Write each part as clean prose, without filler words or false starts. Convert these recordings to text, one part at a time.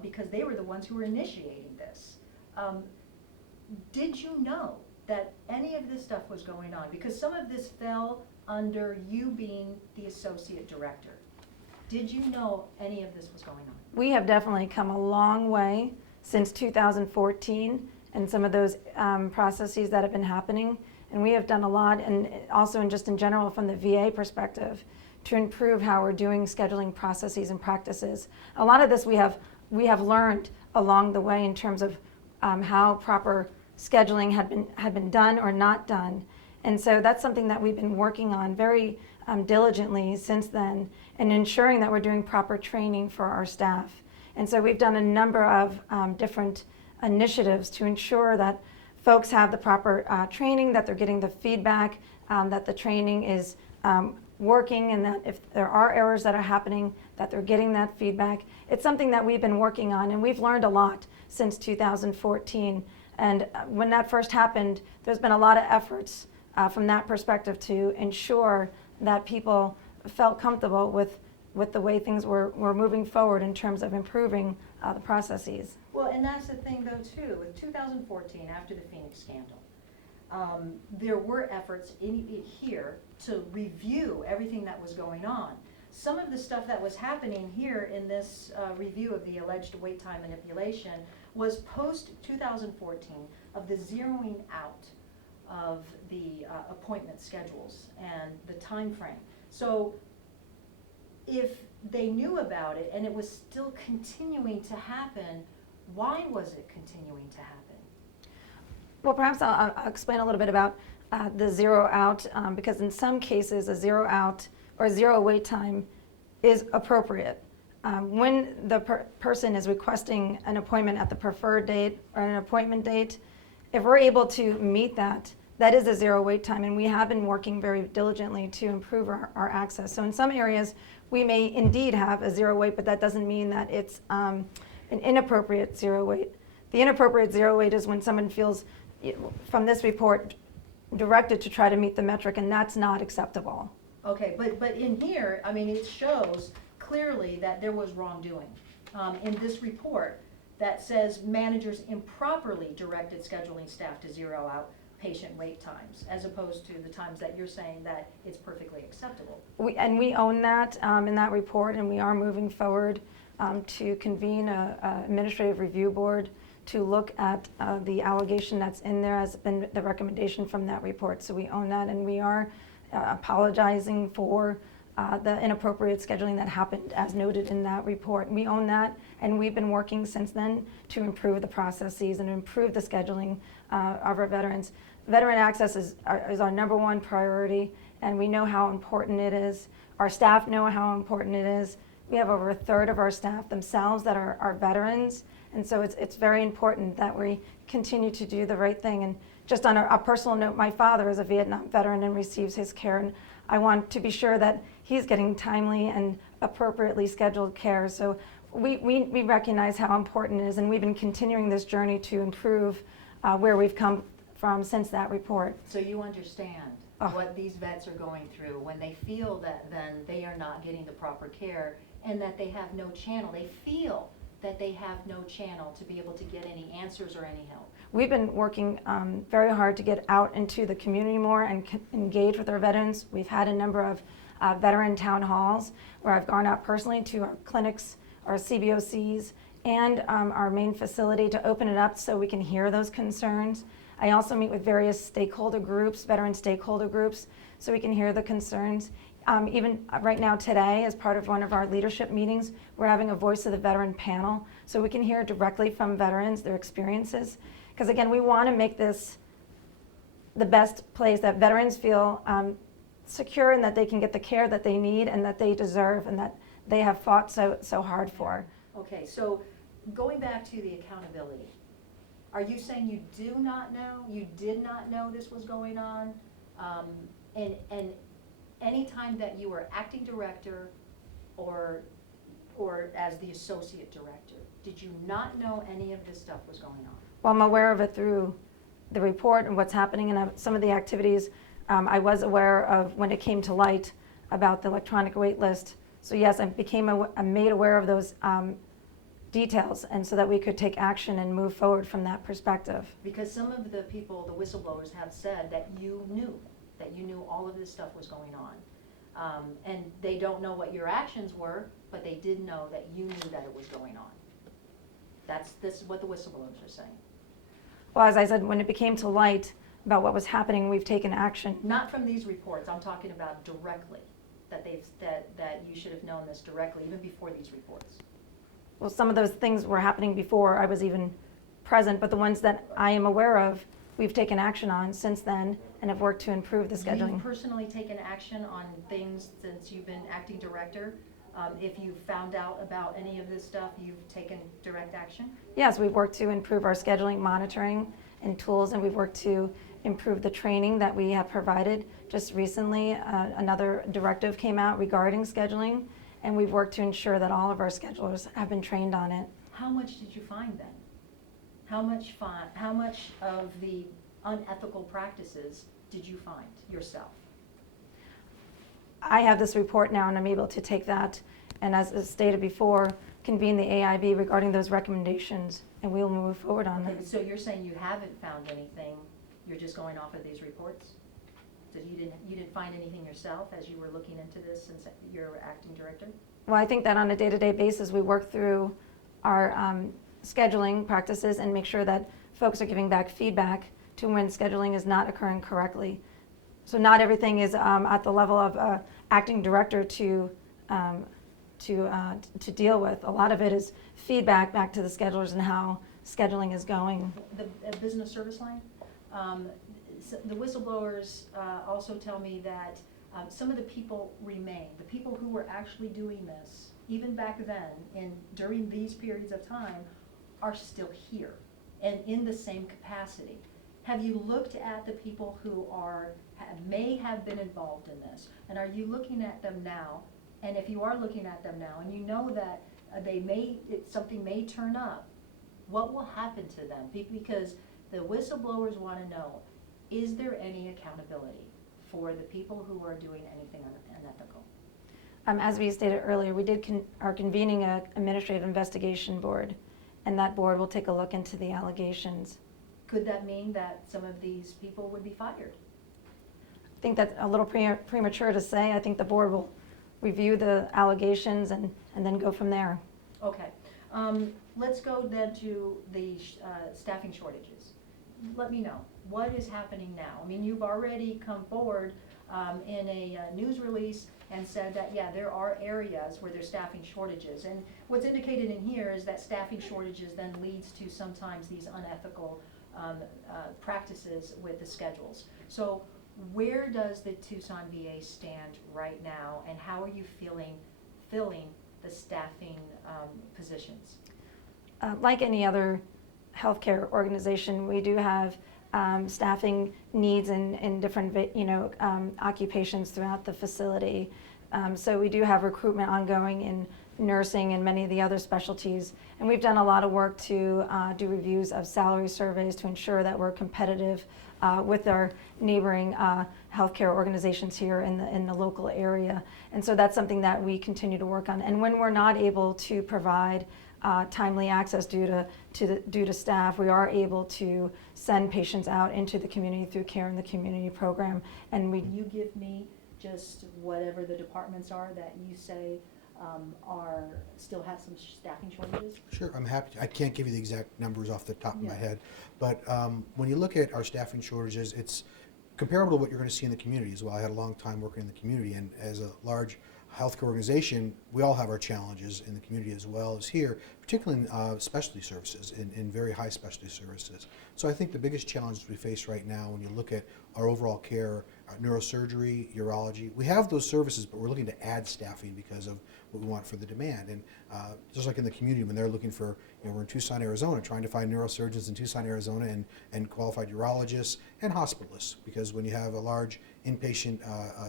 because they were the ones who were initiating this. Did you know that any of this stuff was going on? Because some of this fell under you being the associate director. Did you know any of this was going on? We have definitely come a long way since 2014 and some of those processes that have been happening. And we have done a lot, and also in general from the VA perspective, to improve how we're doing scheduling processes and practices. A lot of this we have learned along the way in terms of how proper scheduling had been done or not done. And so that's something that we've been working on very diligently since then, and ensuring that we're doing proper training for our staff. And so we've done a number of different initiatives to ensure that folks have the proper training, that they're getting the feedback, that the training is working, and that if there are errors that are happening, that they're getting that feedback. It's something that we've been working on, and we've learned a lot since 2014. And when that first happened, there's been a lot of efforts from that perspective to ensure that people felt comfortable with the way things were moving forward in terms of improving the processes. Well, and that's the thing though too, with 2014, after the Phoenix scandal, there were efforts here to review everything that was going on. Some of the stuff that was happening here in this review of the alleged wait time manipulation was post 2014 of the zeroing out of the appointment schedules and the time frame. So if they knew about it and it was still continuing to happen, why was it continuing to happen? Well, perhaps I'll explain a little bit about the zero out, because in some cases a zero out or zero wait time is appropriate. When the person is requesting an appointment at the preferred date or an appointment date, if we're able to meet that, that is a zero wait time, and we have been working very diligently to improve our access. So in some areas, we may indeed have a zero wait, but that doesn't mean that it's an inappropriate zero wait. The inappropriate zero wait is when someone feels, from this report, directed to try to meet the metric, and that's not acceptable. Okay, but in here, I mean, it shows clearly that there was wrongdoing in this report that says managers improperly directed scheduling staff to zero out patient wait times, as opposed to the times that you're saying that it's perfectly acceptable. We own that in that report, and we are moving forward to convene a administrative review board to look at the allegation that's in there as been the recommendation from that report. So we own that, and we are apologizing for the inappropriate scheduling that happened as noted in that report. We own that, and we've been working since then to improve the processes and improve the scheduling of our veterans. Veteran access is our number one priority, and we know how important it is. Our staff know how important it is. We have over a third of our staff themselves that are veterans, and so it's very important that we continue to do the right thing. And just on a personal note, my father is a Vietnam veteran and receives his care, and I want to be sure that he's getting timely and appropriately scheduled care. So we recognize how important it is, and we've been continuing this journey to improve where we've come from since that report. So you understand what these vets are going through when they feel that then they are not getting the proper care and that they have no channel. They feel that they have no channel to be able to get any answers or any help. We've been working very hard to get out into the community more and engage with our veterans. We've had a number of veteran town halls where I've gone out personally to our clinics, our CBOCs, and our main facility to open it up so we can hear those concerns. I also meet with various stakeholder groups, veteran stakeholder groups, so we can hear the concerns. Even right now today, as part of one of our leadership meetings, we're having a Voice of the Veteran panel, so we can hear directly from veterans, their experiences. Because again, we want to make this the best place that veterans feel secure, and that they can get the care that they need and that they deserve and that they have fought so hard for. Okay, so going back to the accountability, are you saying you do not know, you did not know this was going on? And any time that you were acting director or as the associate director, did you not know any of this stuff was going on? Well, I'm aware of it through the report and what's happening, and some of the activities I was aware of when it came to light about the electronic wait list. So yes, I'm made aware of those details, and so that we could take action and move forward from that perspective. Because some of the people, the whistleblowers, have said that you knew all of this stuff was going on. And they don't know what your actions were, but they did know that you knew that it was going on. This is what the whistleblowers are saying. Well, as I said, when it became to light about what was happening, we've taken action. Not from these reports, I'm talking about directly, that you should have known this directly, even before these reports. Well, some of those things were happening before I was even present, but the ones that I am aware of, we've taken action on since then and have worked to improve the scheduling. You've personally taken action on things since you've been acting director? If you've found out about any of this stuff, you've taken direct action? Yes, we've worked to improve our scheduling, monitoring, and tools, and we've worked to improve the training that we have provided. Just recently, another directive came out regarding scheduling, and we've worked to ensure that all of our schedulers have been trained on it. How much did you find then? How much of the unethical practices did you find yourself? I have this report now, and I'm able to take that, and as stated before, convene the AIB regarding those recommendations, and we'll move forward on Okay, them. so you're saying you haven't found anything, you're just going off of these reports? So you didn't find anything yourself as you were looking into this since you're acting director? Well, I think that on a day-to-day basis, we work through our scheduling practices and make sure that folks are giving back feedback to when scheduling is not occurring correctly. So not everything is at the level of acting director to deal with. A lot of it is feedback back to the schedulers and how scheduling is going. The business service line, the whistleblowers also tell me that some of the people remain. The people who were actually doing this, even back then, during these periods of time, are still here and in the same capacity. Have you looked at the people who may have been involved in this, and are you looking at them now? And if you are looking at them now, and you know that something may turn up, what will happen to them? Because the whistleblowers want to know, is there any accountability for the people who are doing anything unethical? As we stated earlier, we are convening an administrative investigation board, and that board will take a look into the allegations. Could that mean that some of these people would be fired? I think that's a little premature to say. I think the board will review the allegations and then go from there. Okay. Let's go then to the staffing shortages. Let me know, what is happening now? I mean, you've already come forward in a news release and said that, yeah, there are areas where there's staffing shortages. And what's indicated in here is that staffing shortages then leads to sometimes these unethical practices with the schedules. So where does the Tucson VA stand right now, and how are you filling the staffing positions? Like any other healthcare organization, we do have staffing needs in different occupations throughout the facility. So we do have recruitment ongoing in nursing and many of the other specialties. And we've done a lot of work to do reviews of salary surveys to ensure that we're competitive with our neighboring healthcare organizations here in the local area. And so that's something that we continue to work on. And when we're not able to provide timely access due to staff, we are able to send patients out into the community through Care in the Community program. And Can you give me just whatever the departments are that you say still have some staffing shortages? Sure, I'm happy. I can't give you the exact numbers off the top of my Yeah. head, but when you look at our staffing shortages, it's comparable to what you're going to see in the community as well. I had a long time working in the community, and as a large healthcare organization, we all have our challenges in the community as well as here, particularly in specialty services, in very high specialty services. So I think the biggest challenge we face right now when you look at our overall care, neurosurgery, urology, we have those services, but we're looking to add staffing because of what we want for the demand. And just like in the community, when they're looking for, we're in Tucson, Arizona, trying to find neurosurgeons in Tucson, Arizona, and qualified urologists and hospitalists, because when you have a large inpatient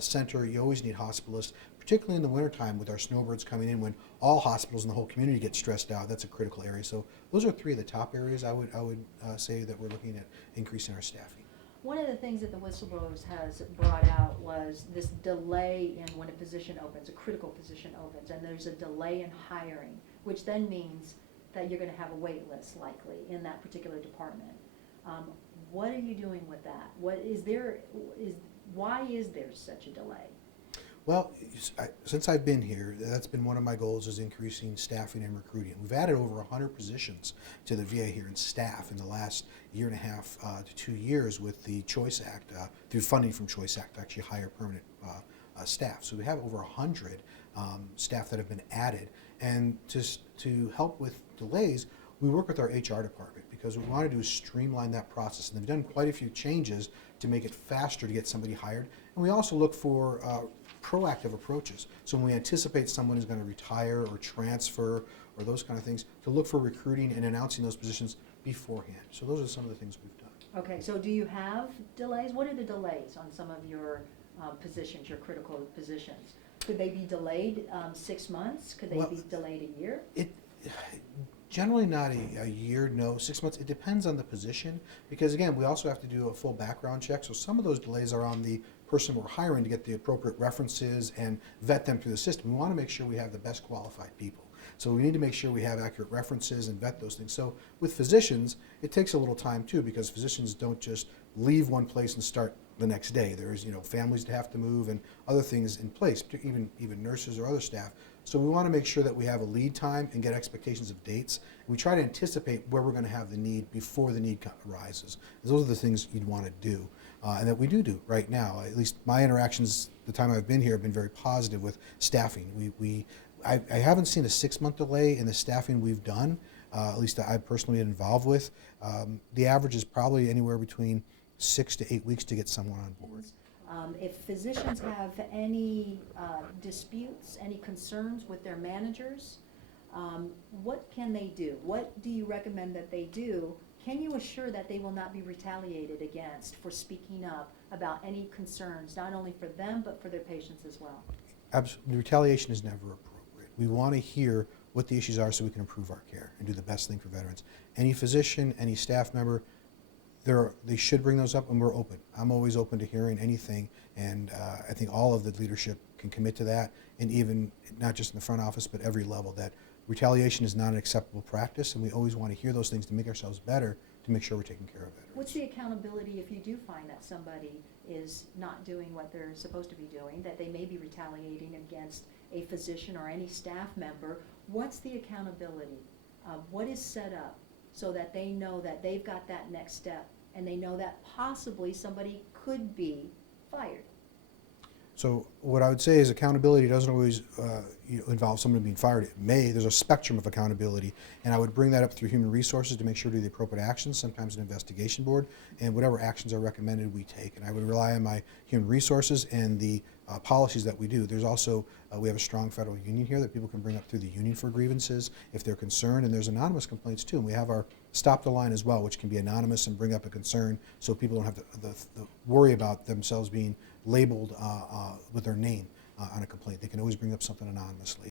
center, you always need hospitalists, particularly in the wintertime with our snowbirds coming in, when all hospitals in the whole community get stressed out. That's a critical area. So those are three of the top areas I would say that we're looking at increasing our staffing. One of the things that the whistleblowers has brought out was this delay in when a position opens, a critical position opens, and there's a delay in hiring, which then means that you're gonna have a wait list likely in that particular department. What are you doing with that? Why is there such a delay? Well, since I've been here, that's been one of my goals, is increasing staffing and recruiting. We've added over 100 positions to the VA here in staff in the last year and a half to 2 years with the Choice Act, through funding from Choice Act to actually hire permanent staff. So we have over 100 staff that have been added. And just to help with delays, we work with our HR department, because what we want to do is streamline that process. And they've done quite a few changes to make it faster to get somebody hired. And we also look for proactive approaches. So when we anticipate someone is going to retire or transfer or those kind of things, to look for recruiting and announcing those positions beforehand. So those are some of the things we've done. Okay, so do you have delays? What are the delays on some of your positions, your critical positions? Could they be delayed 6 months? Could they be delayed a year? Generally not a year, no. 6 months, it depends on the position, because again, we also have to do a full background check. So some of those delays are on the person we're hiring to get the appropriate references and vet them through the system. We want to make sure we have the best qualified people. So we need to make sure we have accurate references and vet those things. So with physicians, it takes a little time too, because physicians don't just leave one place and start the next day. There's families that have to move and other things in place, even nurses or other staff. So we want to make sure that we have a lead time and get expectations of dates. We try to anticipate where we're going to have the need before the need arises. Those are the things you'd want to do, and that we do right now. At least my interactions, the time I've been here, have been very positive with staffing. I haven't seen a 6-month delay in the staffing we've done, at least that I've personally been involved with. The average is probably anywhere between 6 to 8 weeks to get someone on board. If physicians have any disputes, any concerns with their managers, what can they do? What do you recommend that they do? Can you assure that they will not be retaliated against for speaking up about any concerns, not only for them, but for their patients as well? Absolutely. Retaliation is never appropriate. We want to hear what the issues are so we can improve our care and do the best thing for veterans. Any physician, any staff member, they should bring those up, and we're open. I'm always open to hearing anything, and I think all of the leadership can commit to that, and even not just in the front office, but every level, that retaliation is not an acceptable practice, and we always want to hear those things to make ourselves better, to make sure we're taking care of veterans. What's the accountability if you do find that somebody is not doing what they're supposed to be doing, that they may be retaliating against a physician or any staff member? What's the accountability? What is set up so that they know that they've got that next step, and they know that possibly somebody could be fired? So what I would say is accountability doesn't always involve someone being fired. It may. There's a spectrum of accountability, and I would bring that up through human resources to make sure to do the appropriate actions, sometimes an investigation board, and whatever actions are recommended we take. And I would rely on my human resources and the policies that we do. There's also, we have a strong federal union here that people can bring up through the union for grievances if they're concerned, and there's anonymous complaints too. And we have our Stop the Line as well, which can be anonymous and bring up a concern so people don't have to worry about themselves being labeled with their name on a complaint. They can always bring up something anonymously.